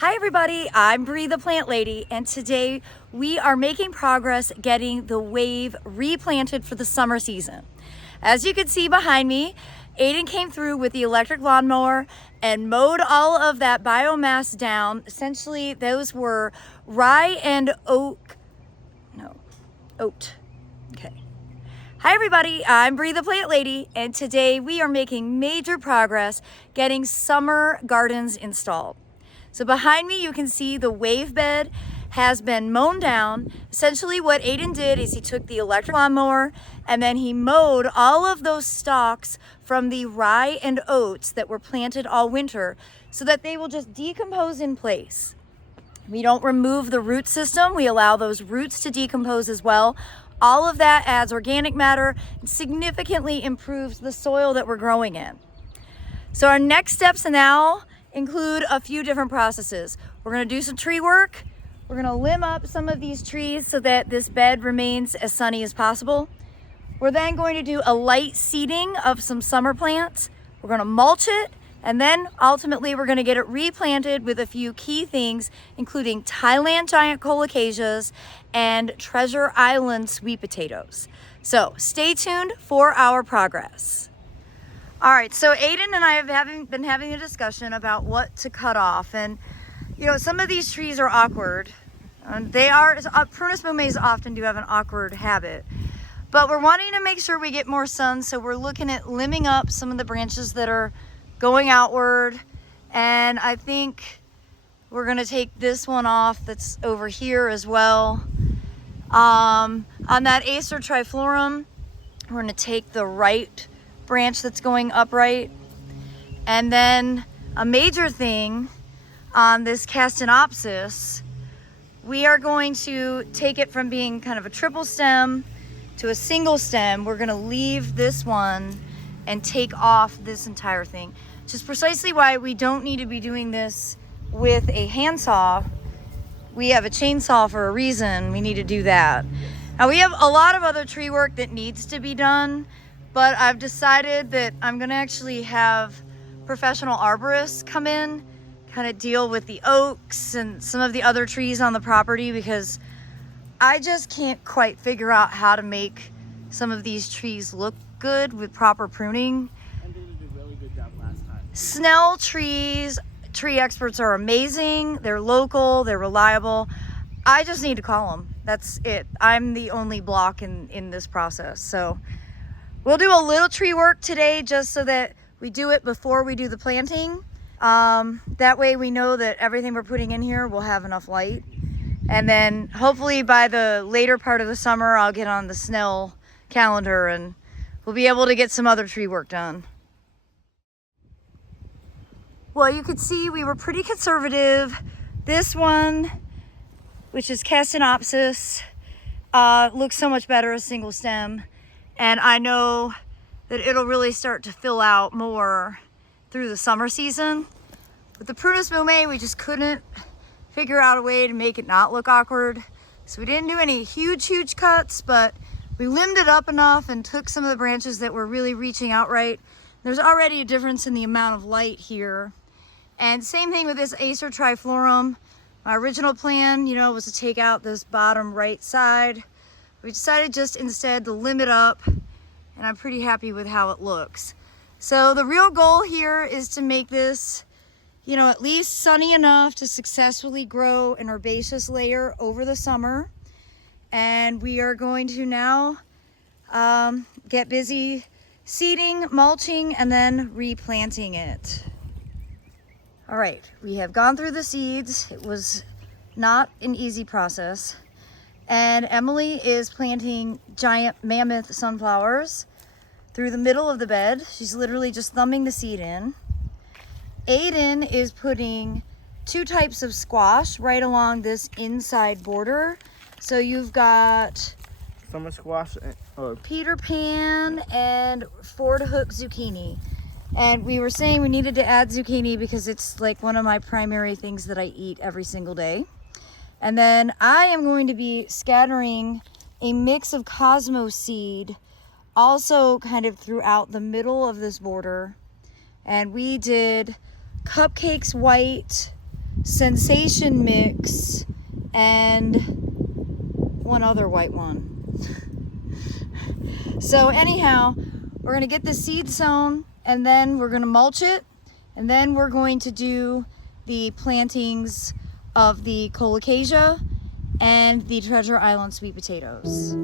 Hi everybody, I'm Bree the Plant Lady, and today we are making progress getting the wave replanted for the summer season. As you can see behind me, Aiden came through with the electric lawnmower and mowed all of that biomass down. Essentially, those were rye and oat. Okay. Hi everybody, I'm Bree the Plant Lady, and today we are making major progress getting summer gardens installed. So behind me you can see the wave bed has been mown down. Essentially what Aiden did is he took the electric lawnmower and then he mowed all of those stalks from the rye and oats that were planted all winter so that they will just decompose in place. We don't remove the root system, we allow those roots to decompose as well. All of that adds organic matter and significantly improves the soil that we're growing in. So our next steps now include a few different processes. We're going to do some tree work. We're going to limb up some of these trees so that this bed remains as sunny as possible. We're then going to do a light seeding of some summer plants. We're going to mulch it, and then ultimately we're going to get it replanted with a few key things, including Thailand giant Colocasias and Treasure Island sweet potatoes. So stay tuned for our progress. All right, so Aiden and I have been having a discussion about what to cut off, and you know, some of these trees are awkward. Prunus mumes often do have an awkward habit, but we're wanting to make sure we get more sun, so we're looking at limbing up some of the branches that are going outward, and I think we're gonna take this one off that's over here as well. On that Acer triflorum, we're gonna take the right branch that's going upright, and then a major thing on this Castanopsis, we are going to take it from being kind of a triple stem to a single stem. We're going to leave this one and take off this entire thing, which is precisely why we don't need to be doing this with a handsaw. We have a chainsaw for a reason. We need to do that. Now we have a lot of other tree work that needs to be done, but I've decided that I'm gonna actually have professional arborists come in, kind of deal with the oaks and some of the other trees on the property, because I just can't quite figure out how to make some of these trees look good with proper pruning. And they did a really good job last time. Snell trees, tree experts are amazing. They're local, they're reliable. I just need to call them. That's it. I'm the only block in this process. So we'll do a little tree work today just so that we do it before we do the planting. That way we know that everything we're putting in here will have enough light. And then hopefully by the later part of the summer, I'll get on the Snell calendar and we'll be able to get some other tree work done. Well, you could see we were pretty conservative. This one, which is Castanopsis, looks so much better as single stem. And I know that it'll really start to fill out more through the summer season. With the Prunus mume, we just couldn't figure out a way to make it not look awkward. So we didn't do any huge cuts, but we limbed it up enough and took some of the branches that were really reaching out right. There's already a difference in the amount of light here. And same thing with this Acer triflorum. My original plan, was to take out this bottom right side. We decided just instead to limb it up, and I'm pretty happy with how it looks. So the real goal here is to make this, at least sunny enough to successfully grow an herbaceous layer over the summer. And we are going to now get busy seeding, mulching, and then replanting it. All right, we have gone through the seeds. It was not an easy process. And Emily is planting giant mammoth sunflowers through the middle of the bed. She's literally just thumbing the seed in. Aiden is putting two types of squash right along this inside border. So you've got Summer squash and Peter Pan and Ford Hook zucchini. And we were saying we needed to add zucchini because it's like one of my primary things that I eat every single day. And then I am going to be scattering a mix of Cosmo seed also kind of throughout the middle of this border. And we did Cupcakes White, Sensation Mix, and one other white one. So anyhow, we're gonna get the seed sown, and then we're gonna mulch it, and then we're going to do the plantings of the Colocasia and the Treasure Island sweet potatoes.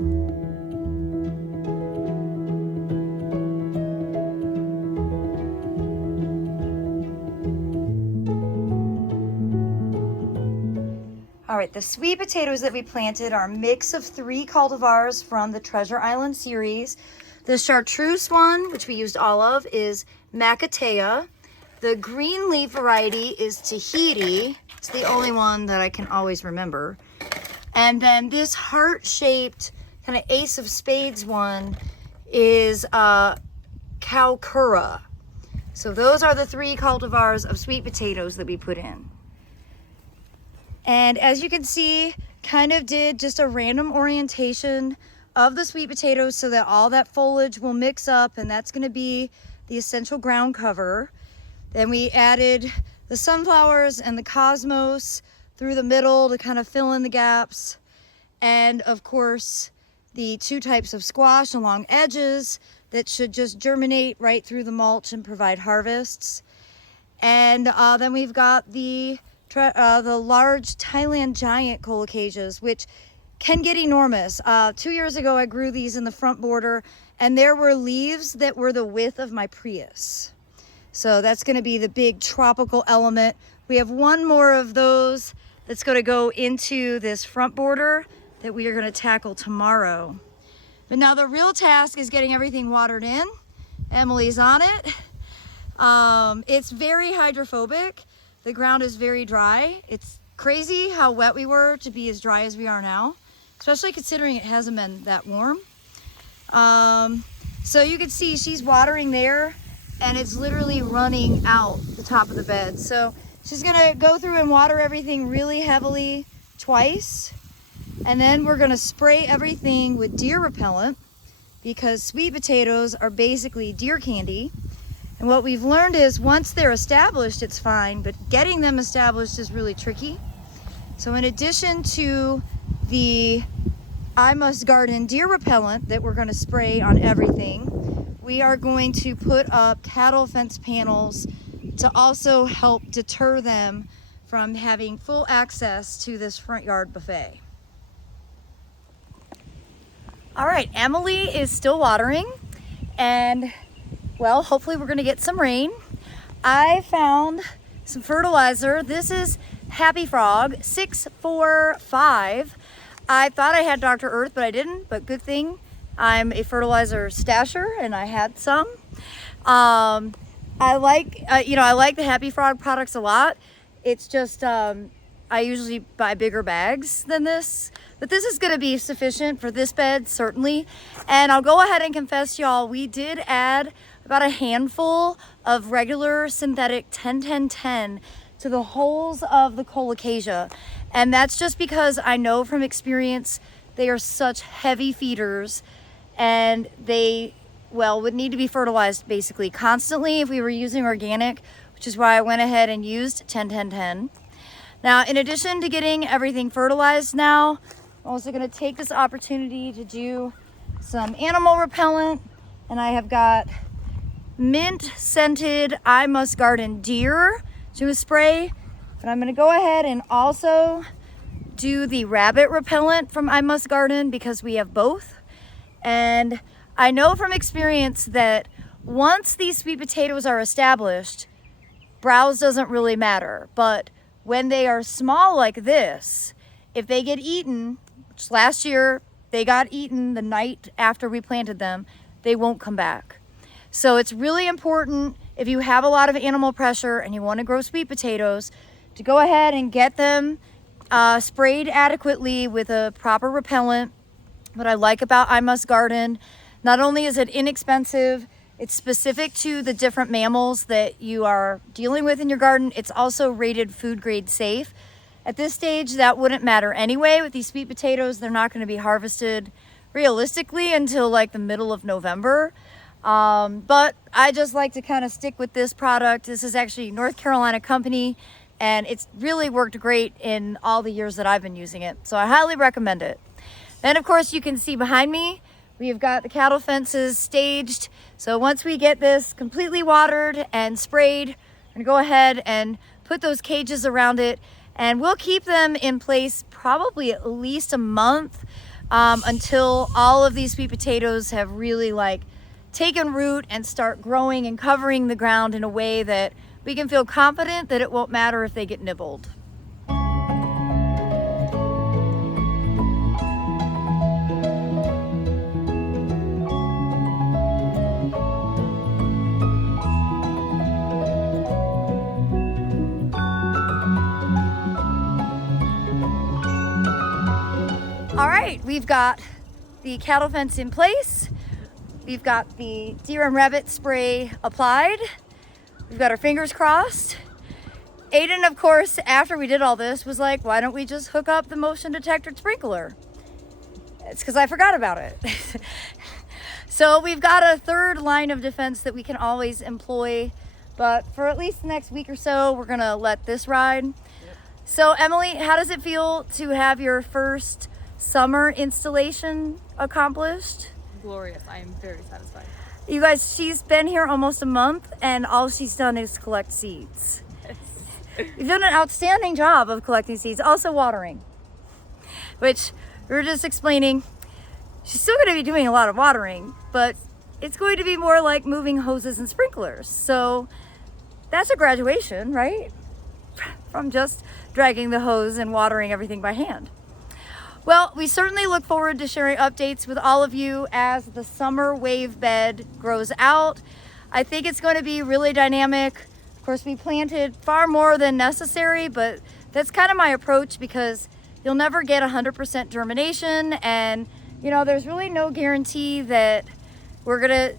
All right, the sweet potatoes that we planted are a mix of 3 cultivars from the Treasure Island series. The chartreuse one, which we used all of, is Makatea. The green leaf variety is Tahiti. It's the only one that I can always remember. And then this heart-shaped kind of ace of spades one is Kaukura. So those are the 3 cultivars of sweet potatoes that we put in. And as you can see, kind of did just a random orientation of the sweet potatoes so that all that foliage will mix up, and that's gonna be the essential ground cover. Then we added the sunflowers and the cosmos through the middle to kind of fill in the gaps. And of course, the 2 types of squash along edges that should just germinate right through the mulch and provide harvests. And then we've got the large Thailand giant colocasias, which can get enormous. 2 years ago, I grew these in the front border, and there were leaves that were the width of my Prius. So that's going to be the big tropical element. We have one more of those that's going to go into this front border that we are going to tackle tomorrow. But now the real task is getting everything watered in. Emily's on it. It's very hydrophobic. The ground is very dry. It's crazy how wet we were to be as dry as we are now, especially considering it hasn't been that warm. So you can see she's watering there, and it's literally running out the top of the bed. So she's gonna go through and water everything really heavily twice. And then we're gonna spray everything with deer repellent, because sweet potatoes are basically deer candy. And what we've learned is once they're established, it's fine, but getting them established is really tricky. So in addition to the I Must Garden deer repellent that we're going to spray on everything, we are going to put up cattle fence panels to also help deter them from having full access to this front yard buffet. All right, Emily is still watering, and well, hopefully we're gonna get some rain. I found some fertilizer. This is Happy Frog 645. I thought I had Dr. Earth, but I didn't, but good thing I'm a fertilizer stasher and I had some. I like the Happy Frog products a lot. It's just, I usually buy bigger bags than this, but this is gonna be sufficient for this bed, certainly. And I'll go ahead and confess, y'all, we did add about a handful of regular synthetic 10-10-10 to the holes of the Colocasia. And that's just because I know from experience they are such heavy feeders, and they, well, would need to be fertilized basically constantly if we were using organic, which is why I went ahead and used 10-10-10. Now, in addition to getting everything fertilized now, I'm also gonna take this opportunity to do some animal repellent, and I have got mint scented I Must Garden deer to spray, but I'm gonna go ahead and also do the rabbit repellent from I Must Garden because we have both. And I know from experience that once these sweet potatoes are established, browse doesn't really matter, but when they are small like this, if they get eaten, which last year they got eaten the night after we planted them, they won't come back. So it's really important, if you have a lot of animal pressure and you want to grow sweet potatoes, to go ahead and get them sprayed adequately with a proper repellent. What I like about I Must Garden, not only is it inexpensive, it's specific to the different mammals that you are dealing with in your garden. It's also rated food grade safe. At this stage, that wouldn't matter anyway. With these sweet potatoes, they're not going to be harvested realistically until like the middle of November. But I just like to kind of stick with this product. This is actually a North Carolina company, and it's really worked great in all the years that I've been using it. So I highly recommend it. Then of course you can see behind me, we've got the cattle fences staged. So once we get this completely watered and sprayed, I'm gonna go ahead and put those cages around it, and we'll keep them in place probably at least a month until all of these sweet potatoes have really taken root and start growing and covering the ground in a way that we can feel confident that it won't matter if they get nibbled. All right, we've got the cattle fence in place. We've got the deer and rabbit spray applied. We've got our fingers crossed. Aiden, of course, after we did all this, was like, why don't we just hook up the motion detector sprinkler? It's because I forgot about it. So we've got a third line of defense that we can always employ, but for at least the next week or so, we're gonna let this ride. Yep. So Emily, how does it feel to have your first summer installation accomplished? Glorious. I am very satisfied. You guys, she's been here almost a month and all she's done is collect seeds. You've done an outstanding job of collecting seeds, also watering, which we were just explaining. She's still going to be doing a lot of watering, but it's going to be more like moving hoses and sprinklers. So that's a graduation, right? From just dragging the hose and watering everything by hand. Well, we certainly look forward to sharing updates with all of you as the summer wave bed grows out. I think it's going to be really dynamic. Of course, we planted far more than necessary, but that's kind of my approach because you'll never get 100% germination, and there's really no guarantee that we're gonna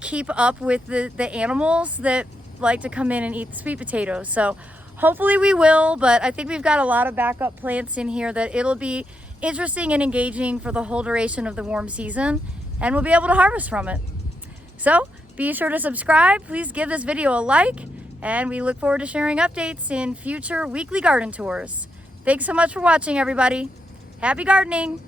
keep up with the animals that like to come in and eat the sweet potatoes. So hopefully we will, but I think we've got a lot of backup plants in here that it'll be interesting and engaging for the whole duration of the warm season, and we'll be able to harvest from it. So be sure to subscribe, please give this video a like, and we look forward to sharing updates in future weekly garden tours. Thanks so much for watching, everybody. Happy gardening.